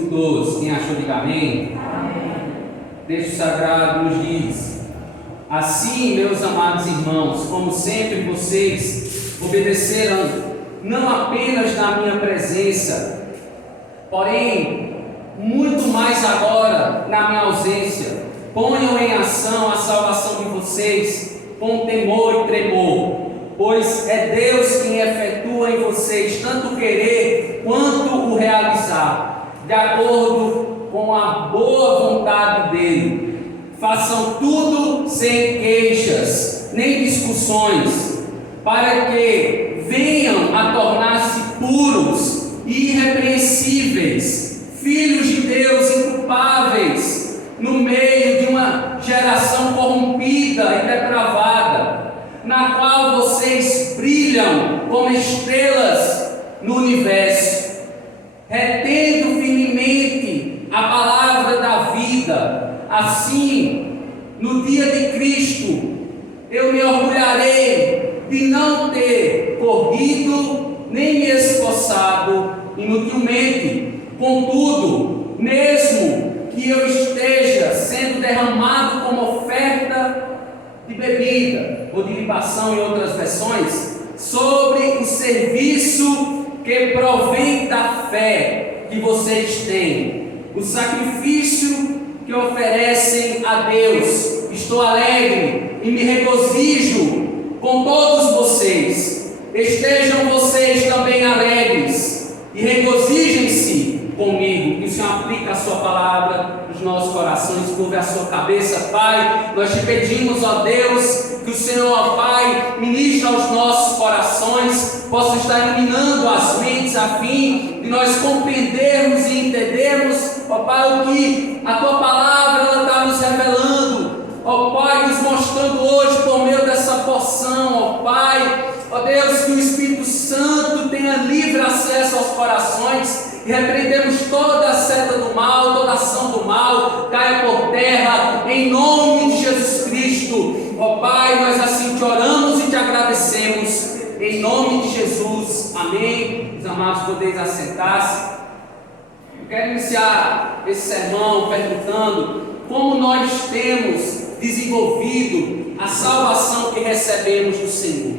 versículo 12. Quem achou, diga amém. O texto sagrado nos diz: assim, meus amados irmãos, como sempre vocês obedeceram, não apenas na minha presença, porém, muito mais agora na minha ausência, ponham em ação a salvação de vocês com temor e tremor, pois é Deus quem efetua em vocês tanto querer quanto o realizar, de acordo com a boa vontade dele. Façam tudo sem queixas, nem discussões, para que venham a tornar-se puros e irrepreensíveis, filhos de Deus inculpáveis, no meio de uma geração corrompida e depravada, na qual vocês brilham como estrelas no universo, retendo firmemente a palavra da vida. Assim, no dia de Cristo, eu me orgulharei de não ter corrido nem me esforçado inutilmente. Contudo, mesmo que eu esteja sendo derramado como oferta de bebida ou de libação em outras versões, sobre o serviço que provém da fé que vocês têm, o sacrifício que oferecem a Deus, estou alegre e me regozijo com todos vocês. Estejam vocês também alegres e regozijem-se comigo. Que o Senhor aplique a sua palavra nos nossos corações, curve a sua cabeça. Pai, nós te pedimos, ó Deus, que o Senhor, ó Pai, ministre aos nossos corações, possa estar iluminando as mentes a fim de nós compreendermos e entendermos, ó Pai, o que a tua palavra está nos revelando, ó Pai, nos mostrando hoje por meio dessa porção, ó Pai, ó Deus, que o Espírito Santo tenha livre acesso aos corações. E repreendemos toda a seta do mal, toda a ação do mal, caia por terra, em nome de Jesus Cristo. Ó Pai, nós assim te oramos e te agradecemos, em nome de Jesus, amém. Os amados, podeis assentar-se. Eu quero iniciar esse sermão perguntando como nós temos desenvolvido a salvação que recebemos do Senhor.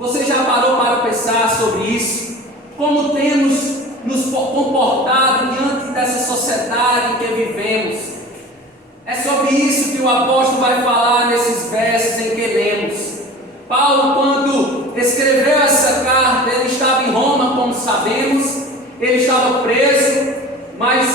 Você já parou para pensar sobre isso? Como temos nos comportado diante dessa sociedade em que vivemos? É sobre isso que o apóstolo vai falar nesses versos em que lemos. Paulo, quando escreveu essa carta, ele estava em Roma, como sabemos, ele estava preso, mas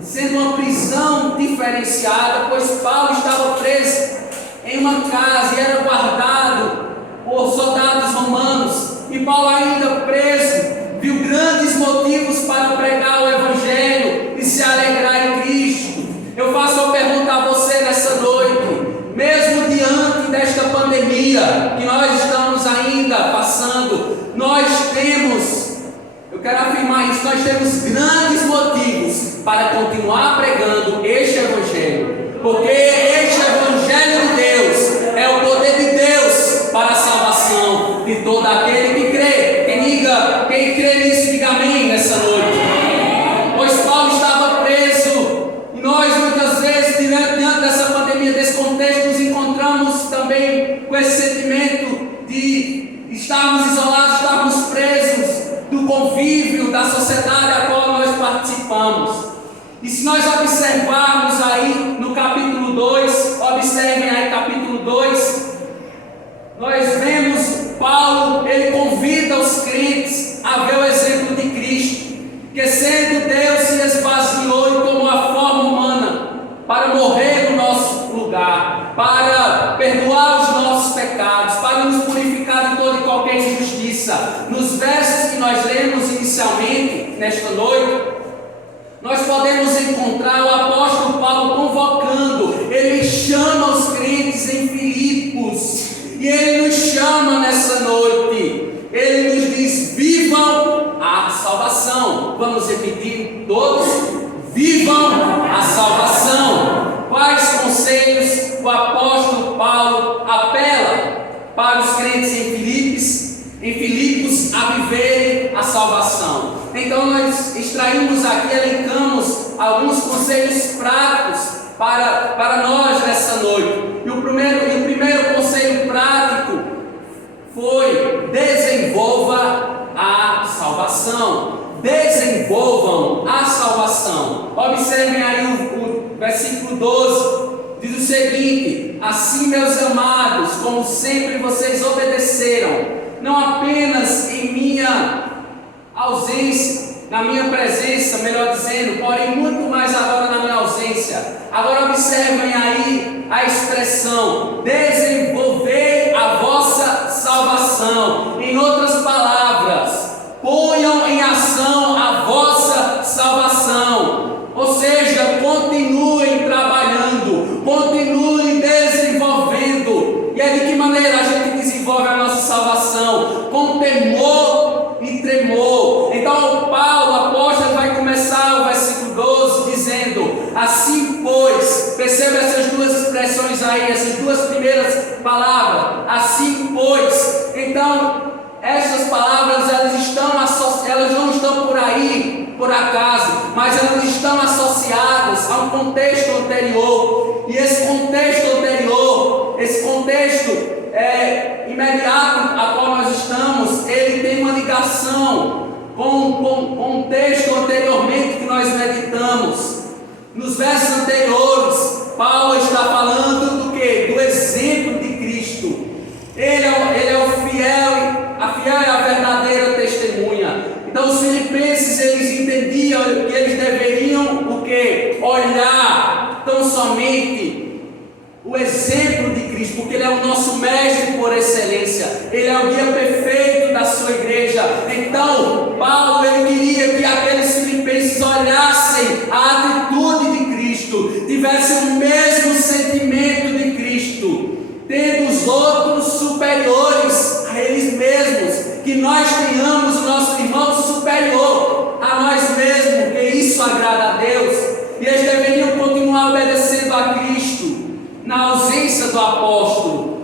sendo uma prisão diferenciada, pois Paulo estava preso em uma casa e era guardado por soldados romanos, e Paulo, ainda preso, viu grandes motivos para pregar o Evangelho e se alegrar em Cristo. Eu faço uma pergunta a você nessa noite, mesmo diante desta pandemia que nós estamos ainda passando, nós temos, eu quero afirmar isso, nós temos grandes motivos para continuar pregando este Evangelho, porque este Evangelho de Deus é o poder de Deus para a salvação de todo aquele que crê. Quem crê nisso, diga amém nessa noite. Pois Paulo estava preso, e nós muitas vezes, diante dessa pandemia, desse contexto, nos encontramos também com esse sentimento de estarmos isolados, estarmos presos do convívio, da sociedade a qual nós participamos. E se nós observarmos aí no capítulo 2, observem aí capítulo 2, nós vemos Paulo, ele convida os crentes a ver o exemplo de Cristo, que sendo Deus se esvaziou e tomou a forma humana para morrer no nosso lugar, para perdoar os nossos pecados, para nos purificar de toda e qualquer injustiça. Nos versos que nós lemos inicialmente, nesta noite, nós podemos encontrar o apóstolo Paulo convocando, ele chama os crentes em Filipos, e ele nos chama nessa noite, ele nos diz: vivam a salvação. Vamos repetir todos: vivam a salvação. Quais conselhos o apóstolo Paulo apela para os crentes em Filipos a viverem a salvação? Então nós extraímos aqui, elencamos alguns conselhos práticos para nós nessa noite. E o primeiro conselho prático foi: desenvolva a salvação. Desenvolvam a salvação. Observem aí o versículo 12. Diz o seguinte: assim, meus amados, como sempre vocês obedeceram, não apenas em minha ausência, na minha presença, melhor dizendo, porém muito mais agora na minha ausência. Agora observem aí a expressão: desenvolver a vossa salvação. Em outras palavras, ponham em ação a vossa salvação. Ou seja, continuem trabalhando, continuem desenvolvendo. E é de que maneira a gente desenvolve a nossa salvação? Com temor e tremor. Então Paulo, o apóstolo, vai começar o versículo 12 dizendo: assim pois, perceba essas duas expressões aí, essas duas primeiras palavras, assim pois. Então, essas palavras, elas não estão por aí, por acaso, mas elas estão associadas a um contexto anterior. E esse contexto anterior, esse contexto imediato a qual nós estamos, ele tem uma ligação com o texto anteriormente que nós meditamos. Nos versos anteriores, Paulo está falando do quê? Do exemplo de Cristo. Ele é o fiel, a fiel e a verdadeira testemunha. Então os filipenses, eles entendiam que eles deveriam o quê? Olhar tão somente o exemplo de Cristo, porque Ele é o nosso mestre por excelência, Ele é o guia perfeito da sua igreja. Então Paulo, ele queria que aqueles filipenses olhassem a atitude de Cristo, tivessem o mesmo sentimento de Cristo, tendo os outros superiores a eles mesmos, que nós tenhamos o nosso irmão superior a nós mesmos, que isso agrada a Deus. E eles deveriam continuar obedecendo a Cristo na ausência do apóstolo.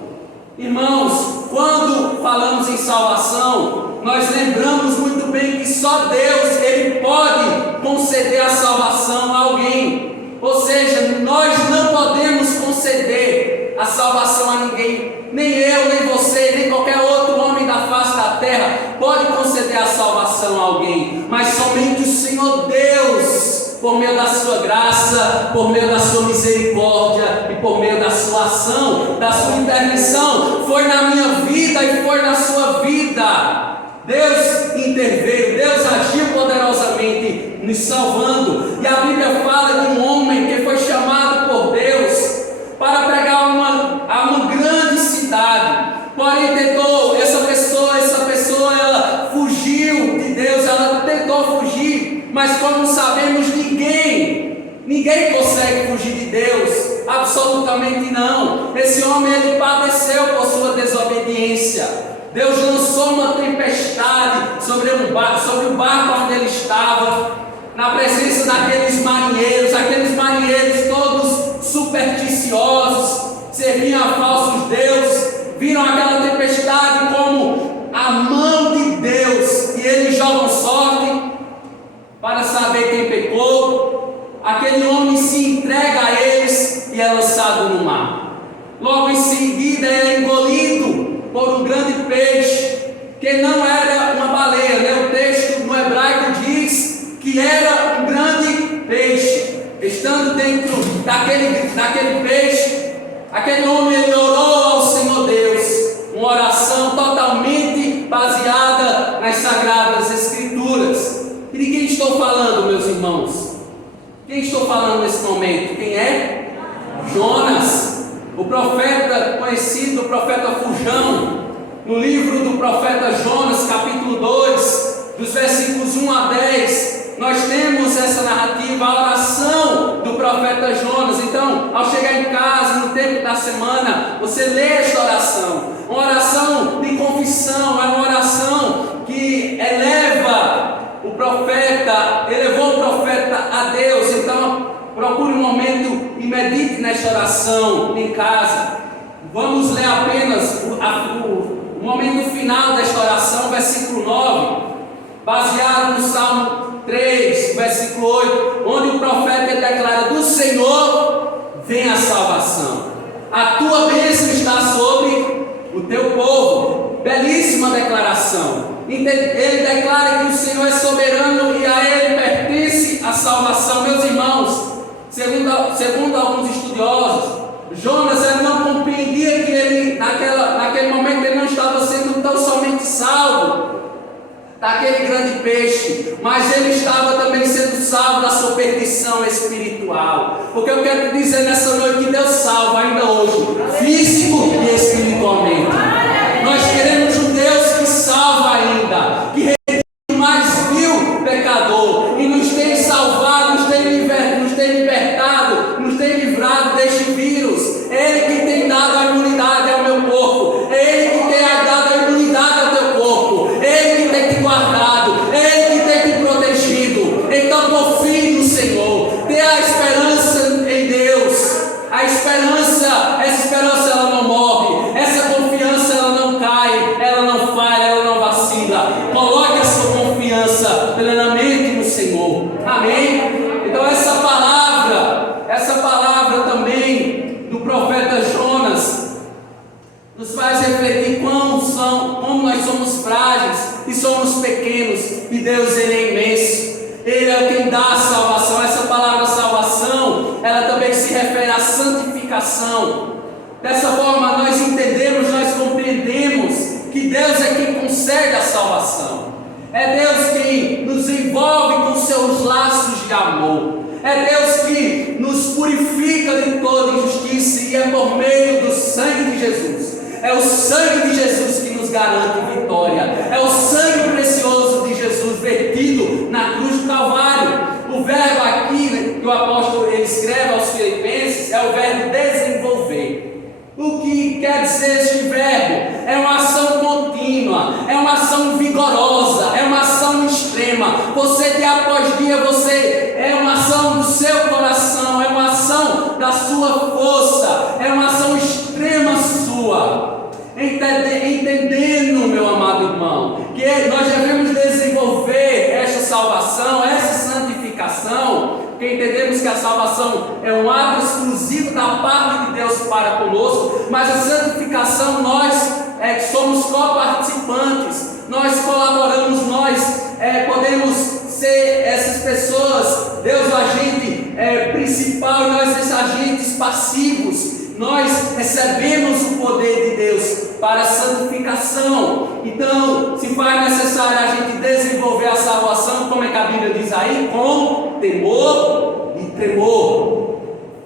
Irmãos, quando falamos em salvação, nós lembramos muito bem que só Deus, Ele pode conceder a salvação a alguém. Ou seja, nós não podemos conceder a salvação a ninguém. Nem eu, nem você, nem qualquer outro homem da face da terra pode conceder a salvação a alguém. Mas somente o Senhor Deus, por meio da sua graça, por meio da sua misericórdia e por meio da sua ação, da sua intervenção, foi na minha vida e foi na sua vida. Deus interveio, Deus agiu poderosamente nos salvando. E a Bíblia fala de um homem que foi chamado por Deus para pregar a uma grande cidade. Porém essa pessoa ela fugiu de Deus, ela tentou fugir, mas como sabemos, ninguém consegue fugir de Deus, absolutamente não. Esse homem, ele padeceu por sua desobediência. Deus lançou uma tempestade sobre o barco onde ele estava, na presença daqueles marinheiros todos supersticiosos, serviam a falsos deuses, viram aquela tempestade como a mão de Deus, e eles jogam sorte para saber quem pecou. Aquele homem se entrega a eles e é lançado no mar. Logo em seguida é engolido por um grande peixe, que não era uma baleia, né? O texto no hebraico diz que era um grande peixe. Estando dentro daquele peixe, aquele homem, ele orou ao Senhor Deus, uma oração totalmente baseada nas Sagradas Escrituras. E de quem estou falando, meus irmãos? Quem estou falando nesse momento? Quem é? Jonas, o profeta conhecido, o profeta fujão. No livro do profeta Jonas, capítulo 2, dos versículos 1 a 10, nós temos essa narrativa, a oração do profeta Jonas. Então, ao chegar em casa, no tempo da semana, você lê esta oração. Uma oração de confissão, é uma oração que elevou o profeta a Deus. Então, procure um momento e medite nesta oração em casa. Vamos ler apenas o momento final desta oração, versículo 9, baseado no Salmo 3, versículo 8, onde o profeta declara: do Senhor vem a salvação, a tua bênção está sobre o teu povo. Belíssima declaração. Ele declara que o Senhor é soberano e a Ele pertence a salvação. Meus irmãos, segundo alguns estudiosos, Jonas ele não compreendia que ele, naquele momento, ele não estava sendo tão somente salvo daquele grande peixe, mas ele estava também sendo salvo da sua perdição espiritual. Porque eu quero dizer nessa noite que Deus salva ainda hoje, físico e espiritualmente. Nós queremos um Deus que salva ainda, que redime o mais vil pecador e nos tem salvado, nos tem libertado, nos tem livrado deste vírus. Ele que tem dado a imunidade ao meu corpo, Ele que tem dado a imunidade ao teu corpo, Ele que tem te guardado, Ele que tem te protegido. Então confie no Senhor, tenha a esperança em Deus. Essa esperança ela não morre, essa confiança ela não cai, ela não falha, ela não vacila. Coloque a sua confiança plenamente no Senhor. Amém? Então essa palavra também do profeta Jonas nos faz refletir como nós somos frágeis e somos pequenos, e Deus ele é imenso. Ele é quem dá a salvação. Essa palavra salvação, ela também se refere à santificação. Dessa forma nós entendemos, nós compreendemos que Deus é quem concede a salvação. É Deus quem nos envolve com seus laços de amor. É Deus que nos purifica de toda injustiça, e é por meio do sangue de Jesus. É o sangue de Jesus que nos garante vitória. É o sangue precioso de Jesus vertido na cruz do Calvário. O verbo aqui que o apóstolo ele escreve aos Filipenses é o verbo desenvolver. O que quer dizer este verbo? É uma ação contínua, é uma ação vigorosa, é uma ação extrema. Você dia após dia, é uma ação do seu coração, é uma ação da sua força, é uma ação extrema sua. Entendendo, meu amado irmão, que nós devemos desenvolver esta salvação, essa santificação, que entendemos que a salvação é um ato exclusivo da parte de Deus para conosco, mas a santificação nós somos coparticipantes, nós colaboramos, nós podemos ser essas pessoas, Deus o agente principal e nós esses agentes passivos. Nós recebemos o poder de Deus para a santificação. Então, se faz necessário a gente desenvolver a salvação, como é que a Bíblia diz aí? Com temor e tremor.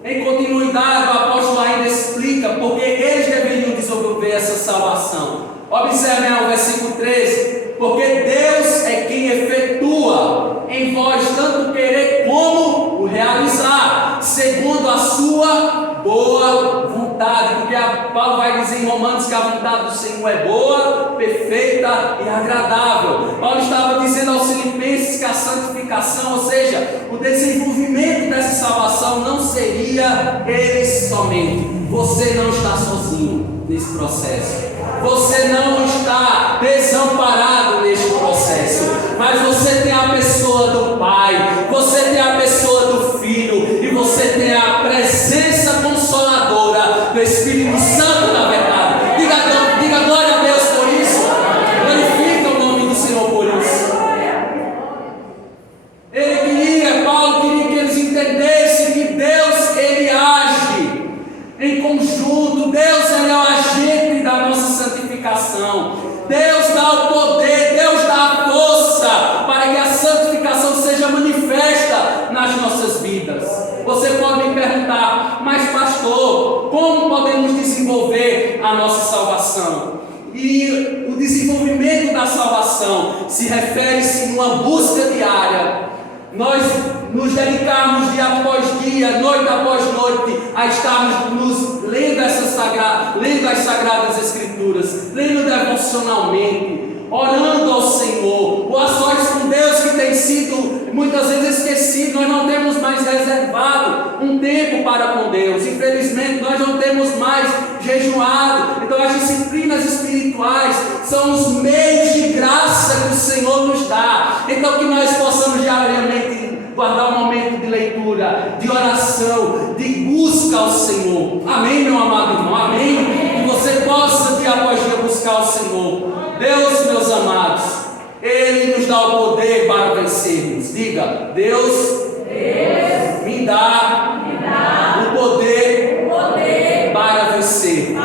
Em continuidade, o apóstolo ainda explica porque eles deveriam desenvolver essa salvação. Observem o versículo 13. Porque Deus é quem efetua em vós tanto querer como o realizar, segundo a sua boa vontade. Porque Paulo vai dizer em Romanos que a vontade do Senhor é boa, perfeita e agradável. Paulo estava dizendo aos Filipenses que a santificação, ou seja, o desenvolvimento dessa salvação não seria eles somente. Você não está sozinho nesse processo. Você não está desamparado neste processo, mas você tem a pessoa do Pai, você tem a pessoa do Filho, e você tem a presença consoladora do Espírito Santo da verdade. Diga glória a Deus por isso. Glorifica o nome do Senhor por isso. Paulo queria que eles entendessem que Deus ele age em conjunto. Deus ele é o agente da nossa santificação. Deus dá o poder, Deus dá a força para que a santificação seja manifesta nas nossas vidas. Você pode me perguntar, mas pastor, como podemos desenvolver a nossa salvação? E o desenvolvimento da salvação se refere-se a uma busca diária. Nós nos dedicarmos dia após dia, noite após noite, a estarmos lendo as Sagradas Escrituras, lendo devocionalmente, orando ao Senhor, ou a sós com Deus que tem sido muitas vezes esquecido. Nós não temos mais reservado um tempo para com Deus. Infelizmente nós não temos mais jejuado. Então as disciplinas espirituais são os meios de graça que o Senhor nos dá. Então que nós possamos diariamente guardar um momento de leitura, de oração, de busca ao Senhor. Amém, meu amado irmão? Amém? Que você possa dia após dia buscar o Senhor. Deus, meus amados, Ele nos dá o poder para vencermos. Diga, Deus me dá o poder para vencer.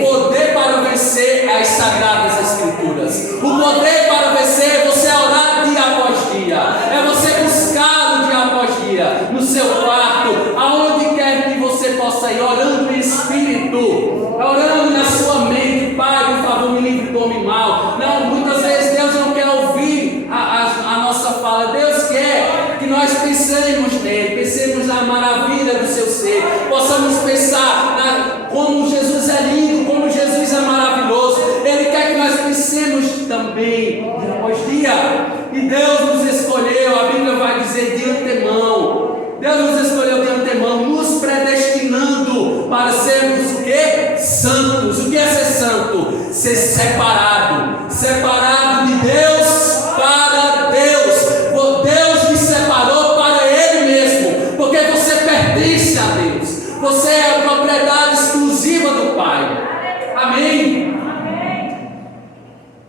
O poder para vencer é as Sagradas Escrituras. O poder para vencer é você orar dia após dia. É você buscá-lo dia após dia. No seu quarto, aonde quer que você possa ir, orando em espírito, orando na sua mente. Pai, por favor, me livre do homem mau. Não, muitas vezes Deus não quer ouvir a nossa fala. Deus quer que nós pensemos nele, pensemos na maravilha do seu ser, possamos pensar como Jesus é lindo, como Jesus é maravilhoso. Ele quer que nós pensemos também dia após dia. E Deus nos escolheu, a Bíblia vai dizer de antemão. Deus nos escolheu de antemão, nos predestinando para sermos o que? Santos. O que é ser santo? Ser separado. Separado de Deus para Deus. Deus me separou para Ele mesmo, porque você pertence a Deus. Você é a propriedade exclusiva do Pai. Amém?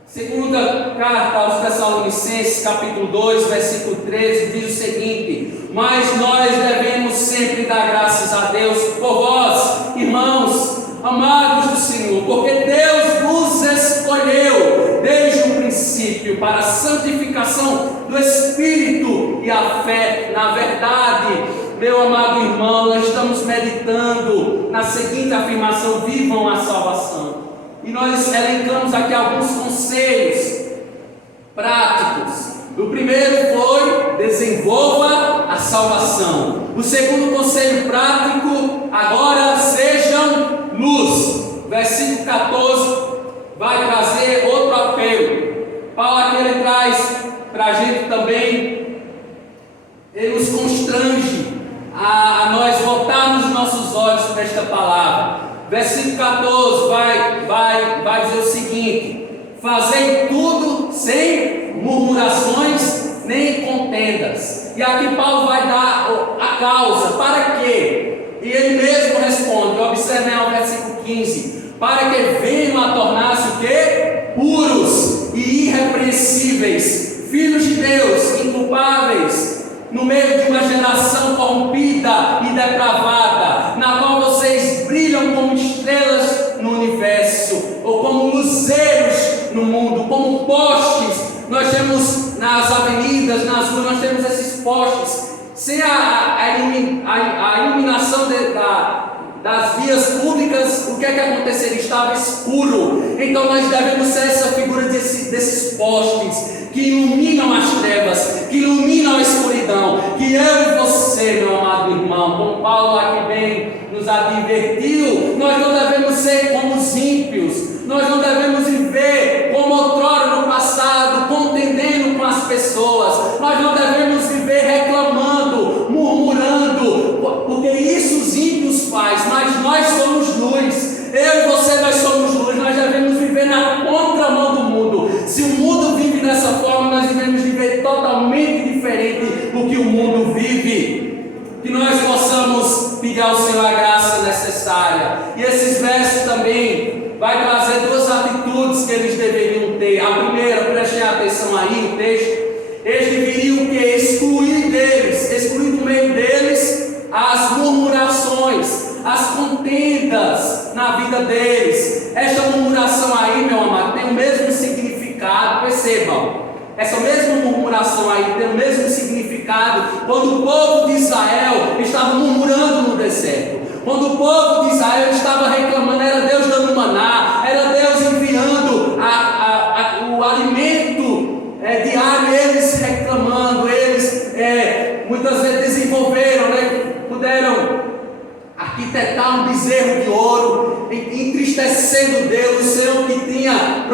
Segunda carta aos Tessalonicenses, capítulo 2, versículo 13, diz o seguinte: mas nós devemos sempre dar graças a Deus por vós, irmãos, amados do Senhor, porque Deus vos escolheu desde o princípio para a santificação do Espírito e a fé na verdade. Meu amado irmão, nós estamos meditando na seguinte afirmação: vivam a salvação. E nós elencamos aqui alguns conselhos práticos. O primeiro foi: desenvolva a salvação. O segundo conselho prático: agora sejam luz. Versículo 14 vai trazer outro apelo. Paulo aqui ele traz para a gente também, ele nos constrange a nós voltarmos os nossos olhos para esta palavra. Versículo 14 vai dizer o seguinte: fazei tudo sem murmurações nem contendas. E aqui Paulo vai dar a causa, para quê? E ele mesmo responde, observe o versículo 15: para que venham a tornar-se o quê? Puros e irrepreensíveis, filhos de Deus, inculpáveis, no meio de uma geração corrompida e depravada, na qual vocês brilham como estrelas no universo, ou como luzeiros no mundo, como postes. Nós temos nas avenidas, nas ruas, nós temos esses postes. Sem a iluminação das vias públicas, o que é que aconteceria? Estava escuro. Então nós devemos ser essa figura desses postes que iluminam as trevas, que iluminam a escuridão, que eu e você, meu amado irmão, como Paulo aqui bem nos advertiu, nós não devemos ser como os ímpios, nós não devemos viver como outrora no passado, contendendo com as pessoas, nós não devemos viver reclamando, murmurando, porque isso os ímpios fazem, mas nós somos luz. Eu e você, nós somos luz, nós devemos viver na contramão do mundo. Se o mundo vive dessa forma, nós devemos viver totalmente diferente do que o mundo vive. Que nós possamos pedir ao Senhor a graça necessária. E esses versos também vai trazer duas atitudes que eles deveriam ter. A primeira, prestem atenção aí no texto, eles deveriam excluir do meio deles as murmurações, as contendas na vida deles. Esta murmuração aí, meu amado, tem o mesmo significado, percebam. Essa mesma murmuração aí tem o mesmo significado quando o povo de Israel estava murmurando no deserto. Quando o povo de Israel estava reclamando, era Deus dando maná, era Deus enviando o alimento diário, eles reclamando, eles muitas vezes desenvolveram, puderam arquitetar um bezerro de ouro, entristecendo Deus, o Senhor que tinha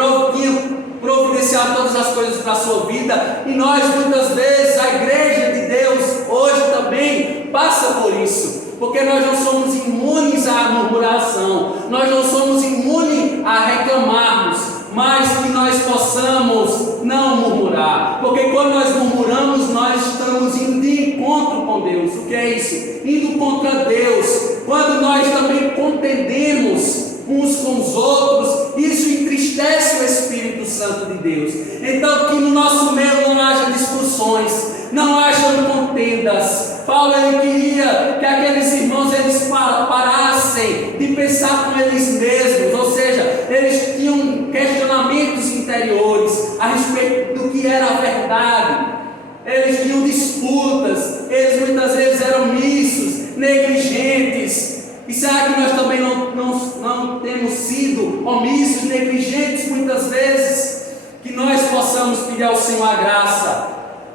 providenciar todas as coisas para a sua vida. E nós muitas vezes, a igreja de Deus hoje também passa por isso, porque nós não somos imunes à murmuração, nós não somos imunes a reclamarmos, mas que nós possamos não murmurar, porque quando nós murmuramos, nós estamos indo de encontro com Deus. O que é isso? Indo contra Deus. Quando nós também contendemos uns com os outros, isso entristece o Espírito Santo de Deus. Então, que no nosso meio não haja discussões, não haja contendas. Paulo, ele queria que aqueles irmãos eles parassem de pensar com eles mesmos, ou seja, eles tinham questionamentos interiores a respeito do que era a verdade. Eles tinham disputas, eles muitas vezes eram omissos, negligentes. E será que nós também não temos sido omissos, negligentes muitas vezes? Que nós possamos pedir ao Senhor a graça,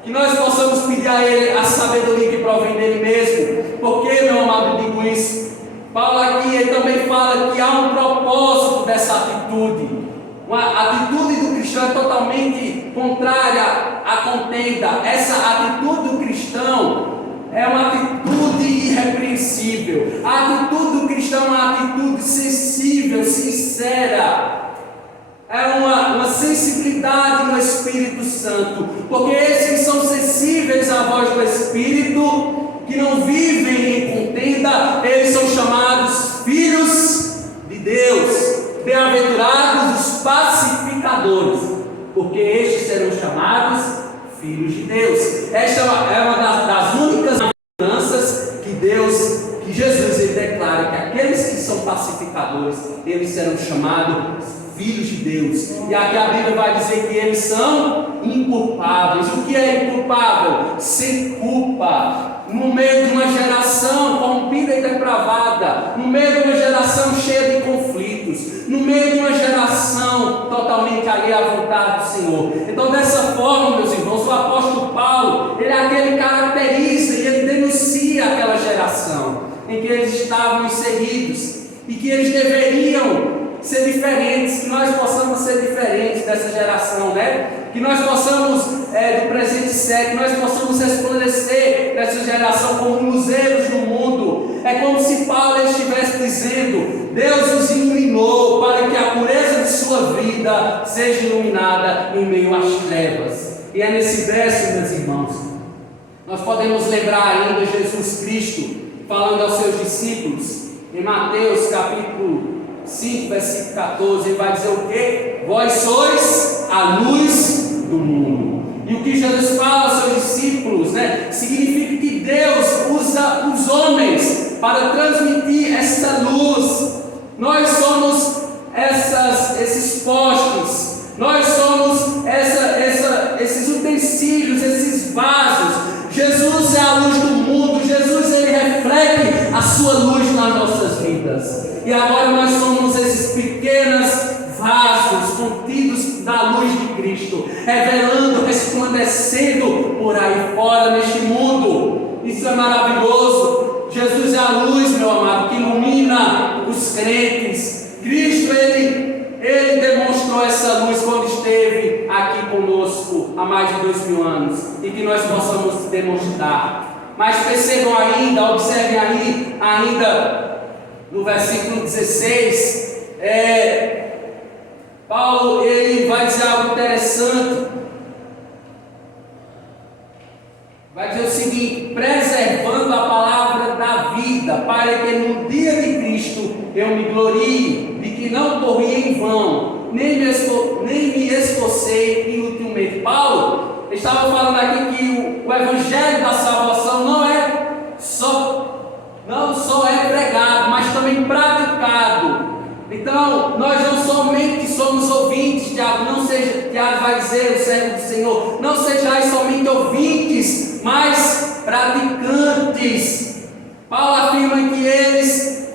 que nós possamos pedir a Ele a sabedoria que provém dEle mesmo. Porque, meu amado, digo isso? Paulo aqui, ele também fala que há um propósito dessa atitude. A atitude do cristão é totalmente contrária à contenda. Essa atitude do cristão é uma atitude irrepreensível. A atitude do cristão é uma atitude sensível, sincera. É uma sensibilidade no Espírito Santo. Porque esses que são sensíveis à voz do Espírito, que não vivem em contenda, eles são chamados filhos de Deus. Bem-aventurados os pacificadores, porque estes serão chamados filhos de Deus. Esta é uma das únicas bem-aventuranças que Jesus ele declara que aqueles que são pacificadores, eles serão chamados filhos de Deus. E aqui a Bíblia vai dizer que eles são inculpáveis. O que é inculpável? Sem culpa. No meio de uma geração corrompida e depravada, no meio de uma geração cheia de conflitos, no meio de uma geração totalmente alheia à vontade do Senhor. Então, dessa forma, meus irmãos, o apóstolo Paulo, ele é aquele que caracteriza e ele denuncia aquela geração em que eles estavam inseridos e que eles deveriam ser diferentes, que nós possamos ser diferentes dessa geração, né? Que nós possamos, do presente século, que nós possamos resplandecer dessa geração como luzeiros no mundo. É como se Paulo estivesse dizendo: Deus os iluminou para que a pureza de sua vida seja iluminada em meio às trevas. E é nesse verso, meus irmãos, nós podemos lembrar ainda Jesus Cristo falando aos seus discípulos, em Mateus capítulo 5, versículo 14, ele vai dizer o quê? Vós sois a luz do mundo. E o que Jesus fala aos seus discípulos, né? Significa que Deus usa os homens para transmitir essa luz. Nós somos esses postes, nós somos esses utensílios, esses vasos. Jesus é a luz do mundo. Jesus ele reflete a sua luz nas nossas vidas. E agora nós somos esses pequenos vasos contidos da luz de Cristo, revelando, resplandecendo por aí fora neste mundo. Isso é maravilhoso. Jesus é a luz, meu amado, que ilumina os crentes. Cristo, ele demonstrou essa luz quando esteve aqui conosco há mais de 2000 anos, e que nós possamos demonstrar. Mas percebam ainda, observem aí, ainda no versículo 16, Paulo ele vai dizer algo interessante. Vai dizer o seguinte: preservando a palavra da vida, para que no dia de Cristo eu me glorie, de que não corri em vão, nem me esforcei inutilmente. Paulo estava falando aqui que o evangelho da salvação não só é pregado, mas também praticado. Então, nós não somente somos ouvintes, Tiago vai dizer, o servo do Senhor, não sejais somente ouvintes, mas praticantes. Paulo afirma que eles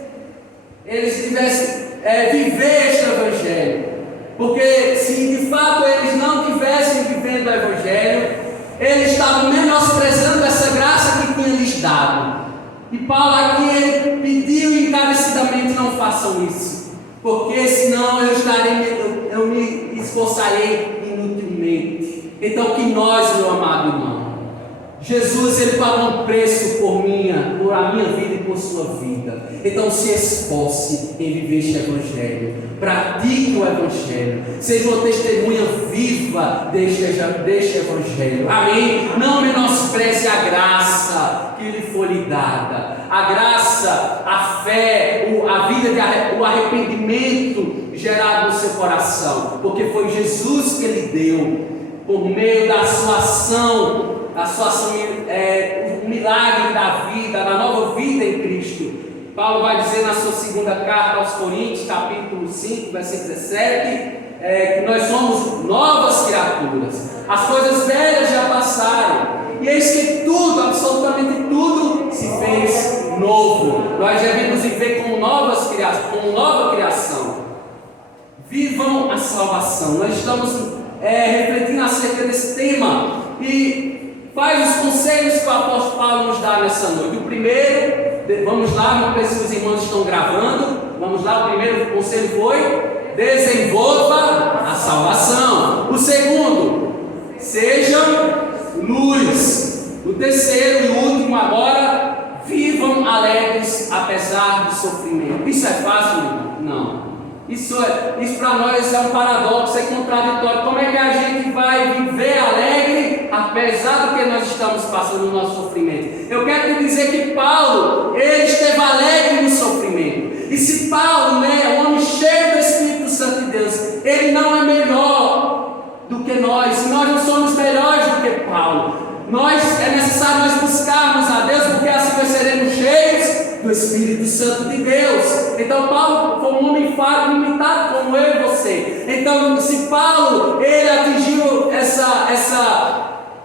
tivessem viver este evangelho, porque se de fato eles não tivessem vivendo o evangelho, eles estavam menosprezando essa graça que tinha lhes dado. E Paulo aqui ele pediu encarecidamente: não façam isso, porque senão eu me esforçarei inutilmente. Então que nós, meu amado irmão, Jesus, ele pagou um preço por a minha vida e por sua vida. Então se esforce em viver este Evangelho, pratique o Evangelho, seja uma testemunha viva deste Evangelho, amém? Não menospreze a graça que lhe foi lhe dada, a graça, a fé, a vida, o arrependimento gerado no seu coração, porque foi Jesus que lhe deu, por meio da sua ação, o milagre da vida, da nova vida em Cristo. Paulo vai dizer na sua segunda carta aos Coríntios, capítulo 5, versículo 17, que nós somos novas criaturas, as coisas velhas já passaram, e eis que tudo, absolutamente tudo, se fez novo. Nós devemos viver como nova criação. Vivam a salvação. Nós estamos refletindo acerca desse tema, e faz os conselhos que o apóstolo Paulo nos dá nessa noite. O primeiro, vamos lá, não sei se os irmãos estão gravando, vamos lá, o primeiro conselho foi: desenvolva a salvação. O segundo, sejam luz. O terceiro e último agora, vivam alegres apesar do sofrimento. Isso é fácil, irmão? Não. Isso para nós é um paradoxo, é contraditório. Como é que a gente vai viver alegre apesar do que nós estamos passando no nosso sofrimento? Eu quero te dizer que Paulo, ele esteve alegre no sofrimento. E se Paulo, um homem cheio do Espírito Santo de Deus, ele não é melhor do que nós. Nós não somos melhores do que Paulo. É necessário nós buscarmos a Deus, porque assim nós seremos cheios do Espírito Santo de Deus. Então Paulo foi um homem falho, limitado como eu e você. Então se Paulo, ele atingiu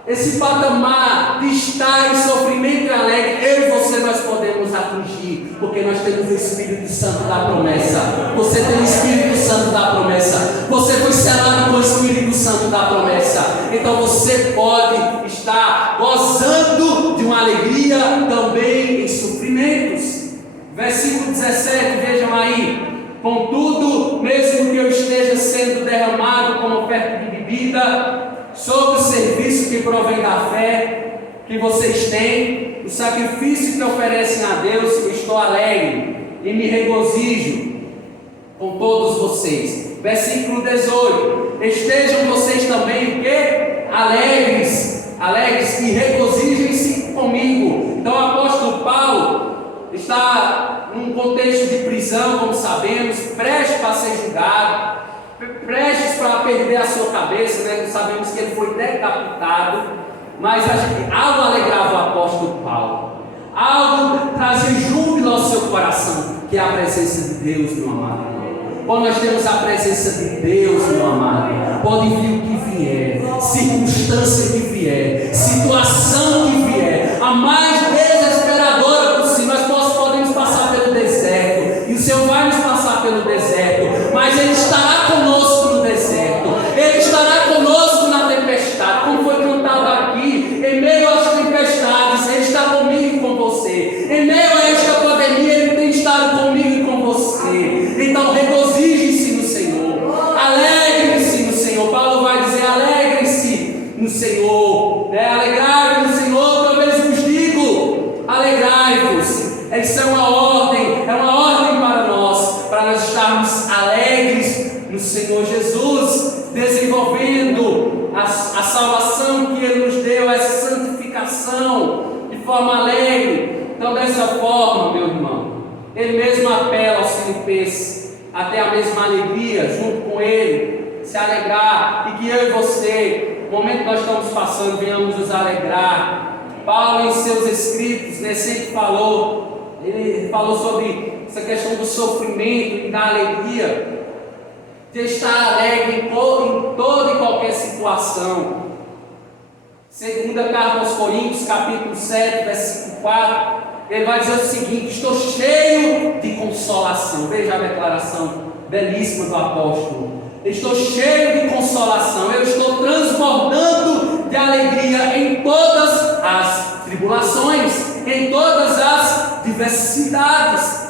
esse patamar de estar em sofrimento e alegre, eu e você nós podemos atingir, porque nós temos o Espírito Santo da promessa. Você tem o Espírito Santo da promessa, você foi selado com o Espírito Santo da promessa. Então você pode estar gozando de uma alegria também em sofrimentos. Versículo 17, vejam aí: contudo, mesmo que eu esteja sendo derramado como oferta de bebida sobre o serviço que provém da fé que vocês têm, o sacrifício que oferecem a Deus, eu estou alegre e me regozijo com todos vocês. Versículo 18: estejam vocês também o quê? Alegres e regozijem-se comigo. Então o apóstolo Paulo está num contexto de prisão, como sabemos, prestes para ser julgado, prestes para perder a sua cabeça, sabemos que ele foi decapitado, mas algo alegrava o apóstolo Paulo, algo trazia júbilo ao seu coração, que é a presença de Deus, meu amado irmão. Quando nós temos a presença de Deus, meu amado, pode vir o que vier, circunstância que vier, situação que vier, a mais desesperadora possível, nós podemos passar pelo deserto, e o Senhor vai nos passar pelo deserto, mas Ele estará conosco no deserto, Ele estará conosco na tempestade, como foi cantado aqui, em meio às tempestades, Ele está comigo e com você, em meio a esta pandemia, Ele tem estado comigo e com você. Então regozije-se no Senhor, alegre-se no Senhor. Paulo vai dizer: alegre-se no Senhor, alegrai-vos no Senhor, outra vez vos digo, alegrai-vos. Isso é uma ordem para nós estarmos alegres no Senhor Jesus, desenvolvendo a salvação que Ele nos deu, essa santificação de forma alegre. Então dessa forma, meu irmão, ele mesmo apela aos filipenses a ter a mesma alegria junto com ele, se alegrar, e que eu e você, no momento que nós estamos passando, venhamos nos alegrar. Paulo, em seus escritos, sempre ele falou sobre essa questão do sofrimento e da alegria, de estar alegre em toda e qualquer situação. Segunda carta aos Coríntios, capítulo 7, versículo 4, ele vai dizer o seguinte: estou cheio de consolação. Veja a declaração belíssima do apóstolo: estou cheio de consolação, eu estou transbordando de alegria em todas as tribulações, em todas as diversidades.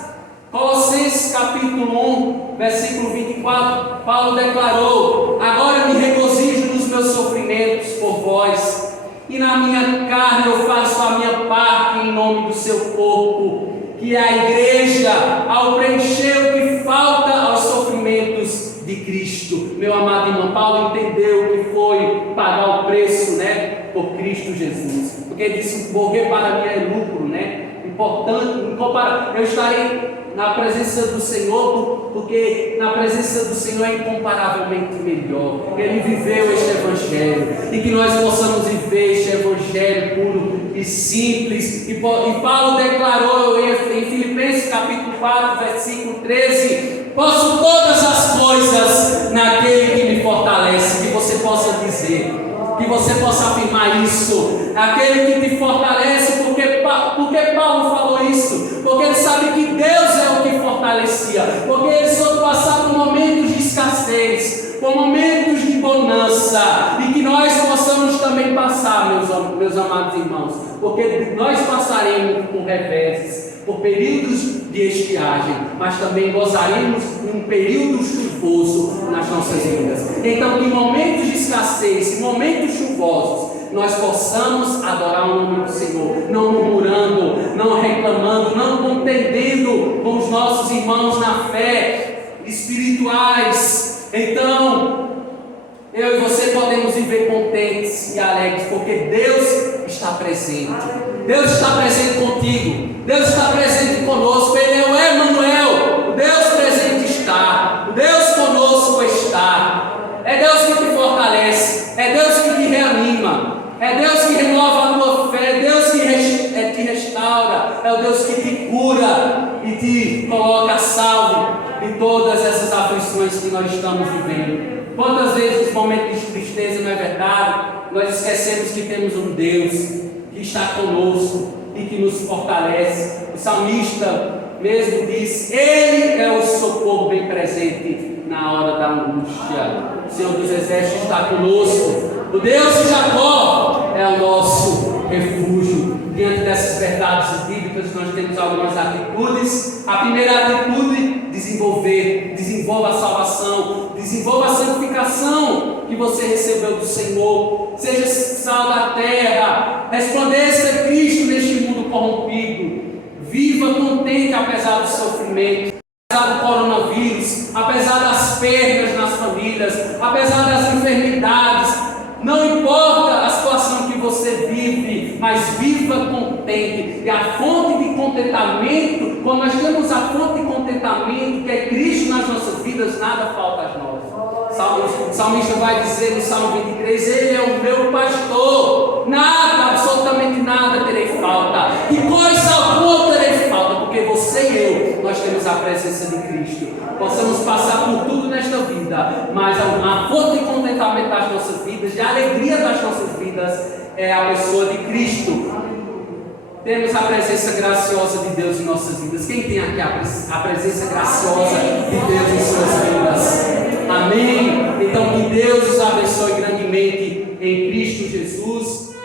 Colossenses capítulo 1, versículo 24, Paulo declarou: agora me regozijo nos meus sofrimentos por vós, e na minha carne eu faço a minha parte em nome do seu corpo, que é a igreja, ao preencher o que falta aos sofrimentos de Cristo. Meu amado irmão, Paulo entendeu que foi pagar o preço, por Cristo Jesus, porque ele disse: morrer para mim é lucro, importante, eu estarei na presença do Senhor, porque na presença do Senhor é incomparavelmente melhor. Ele viveu este Evangelho, e que nós possamos viver este Evangelho puro e simples. E Paulo declarou em Filipenses capítulo 4, versículo 13: posso todas as coisas naquele que me fortalece. Que você possa dizer, que você possa afirmar isso: aquele que te fortalece. Porque Paulo falou isso? Porque ele sabe que Deus é o que fortalecia, porque ele soube passar por momentos de escassez, por momentos de bonança, e que nós possamos também passar, meus amados irmãos, porque nós passaremos por reveses, por períodos de estiagem, mas também gozaremos de um período chuvoso nas nossas vidas. Então, em momentos de escassez, em momentos chuvosos, nós possamos adorar o nome do Senhor, não murmurando, não reclamando, não contendendo com os nossos irmãos na fé, espirituais. Então, eu e você podemos viver contentes e alegres, porque Deus está presente. Deus está presente contigo, Deus está presente conosco. Ele é o Emanuel, o Deus presente está, o Deus conosco está. É Deus que te fortalece, é Deus que te reanima, é Deus que renova a tua fé, é Deus que te restaura, é o Deus que te cura e te coloca salvo de todas essas aflições que nós estamos vivendo. Quantas vezes, nos momentos de tristeza, não é verdade, nós esquecemos que temos um Deus que está conosco e que nos fortalece. O salmista mesmo diz: Ele é o socorro bem presente na hora da angústia. O Senhor dos Exércitos está conosco. O Deus de Jacó é o nosso refúgio. Diante dessas verdades bíblicas, nós temos algumas atitudes. A primeira atitude: desenvolva a salvação, desenvolva a santificação que você recebeu do Senhor. Seja sal da terra, resplandeça Cristo neste mundo corrompido. Viva contente apesar do sofrimento, apesar do coronavírus, apesar das perdas nas famílias, apesar das enfermidades. Não importa a situação que você vive, mas viva contente. E a fonte de contentamento, quando nós temos a fonte de contentamento, que é Cristo nas nossas vidas, nada falta a nós. O salmista vai dizer no Salmo 23: Ele é o meu pastor, nada, absolutamente nada terei falta, e coisa alguma terei falta, porque você e eu, nós temos a presença de Cristo. Possamos passar por tudo nesta vida, mas a fonte de contentamento das nossas vidas, de alegria das nossas vidas, é a pessoa de Cristo. Temos a presença graciosa de Deus em nossas vidas. Quem tem aqui a presença graciosa de Deus em suas vidas? Amém? Então que Deus os abençoe grandemente em Cristo Jesus.